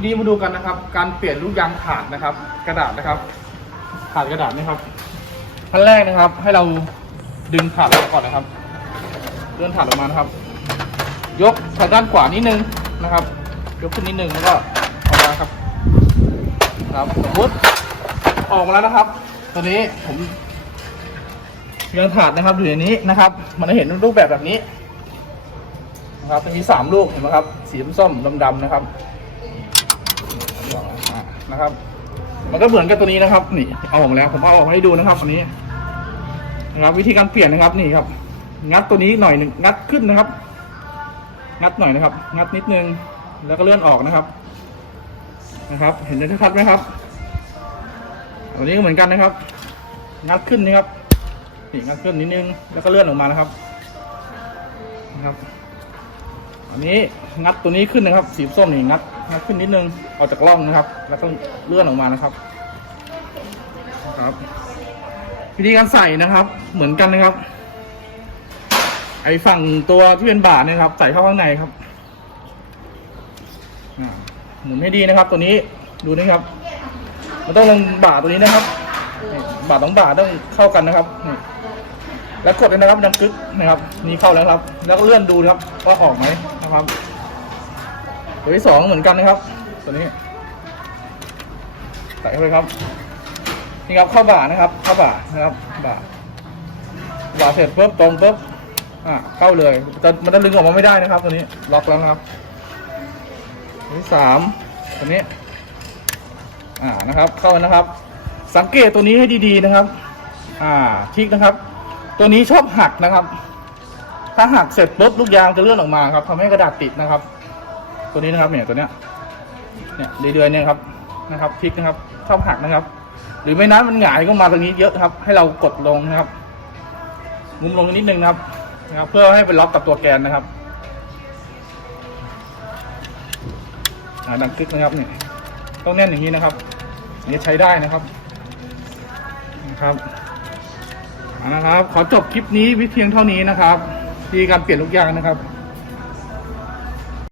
ทีนี้มาดูกันนะครับ การเปลี่ยนลูกยางถาดนะครับ กระดาษนะครับถาดกระดาษนี่ครับขั้นแรกนะครับ ให้เราดึงถาดออกก่อนนะครับเลื่อนถาดออกมานะครับ ยกทางด้านขวานิดนึงนะครับ ยกขึ้นนิดนึงแล้วก็ออกมาครับครับสมมติออกมาแล้วนะครับตัวนี้ผมยางถาดนะครับอยู่ในนี้นะครับ มันจะเห็นรูปแบบแบบนี้นะครับจะมีสามลูกเห็นไหมครับ สีส้มดำๆนะครับ นะครับ มันก็เหมือนกับตัวนี้นะครับ นี่เอาออกมาแล้วผมเอาออกมาให้ดูนะครับอันนี้นะครับ วิธีการเปลี่ยนนะครับนี่ครับ งัดตัวนี้หน่อยหนึ่งงัดขึ้นนะครับ งัดหน่อยนะครับ งัดนิดนึงแล้วก็เลื่อนออกนะครับ นะครับ เห็นได้ชัดไหมครับตัวนี้ก็เหมือนกันนะครับ งัดขึ้นนะครับนี่งัดขึ้นนิดนึงแล้วก็เลื่อนออกมานะครับนะครับ อันนี้งัดตัวนี้ขึ้นนะครับ สีส้มนี่งัด งัดขึ้นนิดนึงออกจากร่องนะครับ แล้วก็เลื่อนออกมานะครับนะครับ วิธีการใส่นะครับ เหมือนกันนะครับ ไอ้ฝั่งตัวที่เป็นบาทเนี่ยครับ ใส่เข้าข้างในครับหมุนให้ดีนะครับ ตัวนี้ดูนะครับมันต้องลงบาทตัวนี้นะครับบาทสองบาทต้องเข้ากันนะครับแล้วกดเลยนะครับดังกึกนะครับ นี่เข้าแล้วครับ แล้วก็เลื่อนดูนะครับว่าออกไหมนะครับ ตัวที่สองเหมือนกันนะครับ ตัวนี้ใส่เข้าไปครับ นี่ครับเข้าบ่านะครับ เข้าบ่านะครับ บ่า บ่าเสร็จปุ๊บตรงปุ๊บอ่าเข้าเลยจะมันจะดึงออกมาไม่ได้นะครับ ตัวนี้ ล็อกแล้วนะครับตัวที่สามตัวนี้ อ่านะครับ เข้านะครับ สังเกตตัวนี้ให้ดีๆนะครับ อ่าทิกนะครับ ตัวนี้ชอบหักนะครับ ถ้าหักเสร็จปุ๊บลูกยางจะเลื่อนออกมาครับทำให้กระดาษติดนะครับ ตัวนี้นะครับเนี่ยตัวเนี้ยเนี่ยเดือยๆเนี่ยครับนะครับพลิกนะครับชอบหักนะครับ หรือไม่นั้นมันหงายก็มาตรงนี้เยอะครับ ให้เรากดลงนะครับงุ้มลงนิดนึงนะครับนะครับ เพื่อให้เป็นล็อกกับตัวแกนนะครับดังคลิกนะครับเนี่ยต้องแน่นอย่างนี้นะครับอันนี้ใช้ได้นะครับนะครับนะครับ ขอจบคลิปนี้วิเพียงเท่านี้นะครับที่การเปลี่ยนลูกยางนะครับ